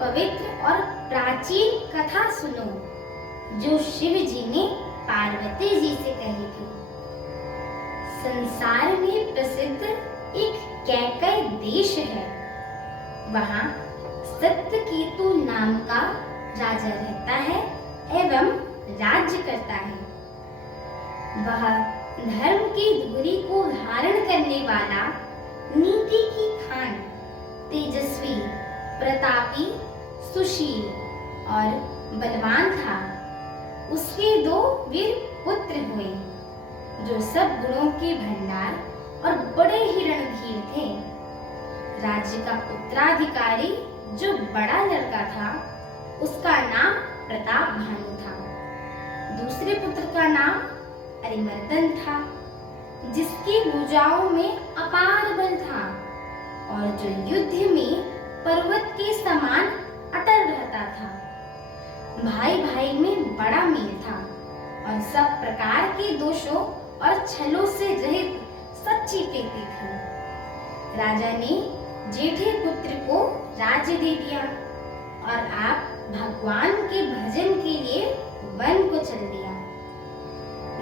पवित्र और प्राचीन कथा सुनो जो शिव जी ने पार्वती जी से कही थी। संसार में प्रसिद्ध एक कैकई देश है। वहाँ सत्यकेतु नाम का राजा रहता है एवं राज्य करता है। वह धर्म की धुरी को धारण करने वाला, नीति की खान, तेजस्वी, प्रतापी, सुशील और बलवान था। उसके 2 वीर पुत्र हुए जो सब गुणों के भंडार और बड़े ही रणधीर थे। राज्य का उत्तराधिकारी जो बड़ा लड़का था उसका नाम प्रताप भानु था। दूसरे पुत्र का नाम अरिमर्दन था जिसकी भुजाओं में अपार बल था और जो युद्ध में पर्वत के समान अटल रहता था। भाई भाई में बड़ा मेल था और सब प्रकार के दोषों और छलों से रहित सच्ची प्रीति थी। राजा ने जेठे पुत्र को राज्य दे दिया और आप भगवान के भजन के लिए वन को चल दिया।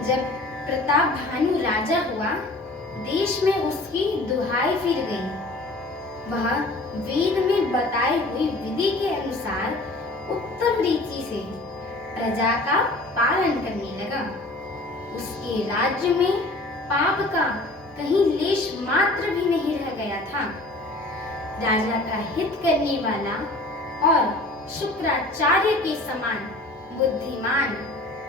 जब प्रताप भानु राजा हुआ, देश में उसकी दुहाई फिर गई। वह वेद में बताई हुई विधि के अनुसार उत्तम रीति से प्रजा का पालन करने लगा। उसके राज्य में पाप का कहीं लेश मात्र भी नहीं रह गया था। राजा का हित करने वाला और शुक्राचार्य के समान बुद्धिमान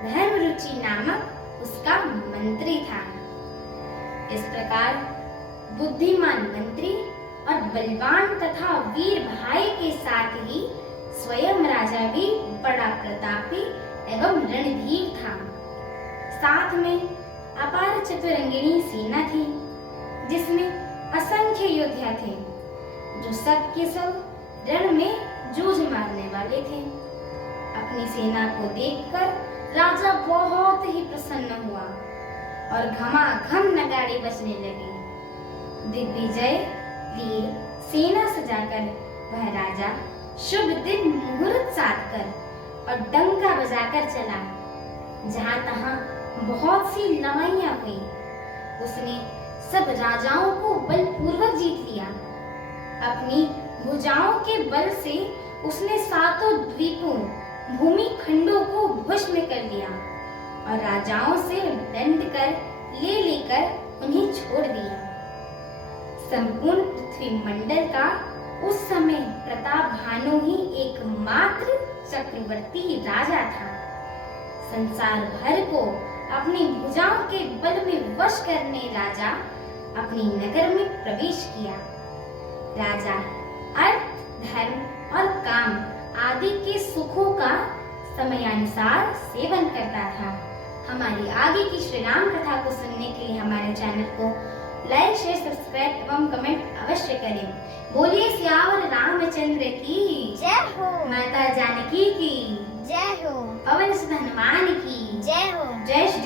धर्मरुचि नामक उसका मंत्री था। इस प्रकार बुद्धिमान मंत्री और बलवान तथा वीर भाई के साथ ही स्वयं राजा भी बड़ा प्रतापी एवं रणधीर था। साथ में अपार चतुरंगिणी सेना थी जिसमें असंख्य योद्धा थे जो सब के सब रण में जूझ मारने वाले थे। अपनी सेना को देखकर राजा बहुत ही प्रसन्न हुआ और घमाघम नगाड़े बजने लगे। दिग्विजय लिए सेना सजाकर वह राजा शुभ दिन मुहूर्त साध कर और डंका बजाकर चला। जहां तहां बहुत सी लड़ाइयां हुई। उसने सब राजाओं को बलपूर्वक जीत लिया। अपनी भुजाओं के बल से उसने 7 द्वीपों, भूमि खंडों को वश में कर लिया और राजाओं से दंड कर लेकर उन्हें छोड़ दिया। संपूर्ण पृथ्वी मंडल का उस समय प्रताप भानु ही एकमात्र चक्रवर्ती राजा था। संसार भर को अपनी भुजाओं के बल में वश करने राजा अपनी नगर में प्रवेश किया। राजा अर्थ, धर्म और काम आदि के सुखों का समयानुसार सेवन करता था। हमारी आगे की श्री राम कथा को सुनने के लिए हमारे चैनल को लाइक, शेयर, सब्सक्राइब एवं कमेंट अवश्य करें। बोलिए सियावर रामचंद्र की जय हो। माता जानकी की जय हो। पवन सुत हनुमान की जय हो। जय श्री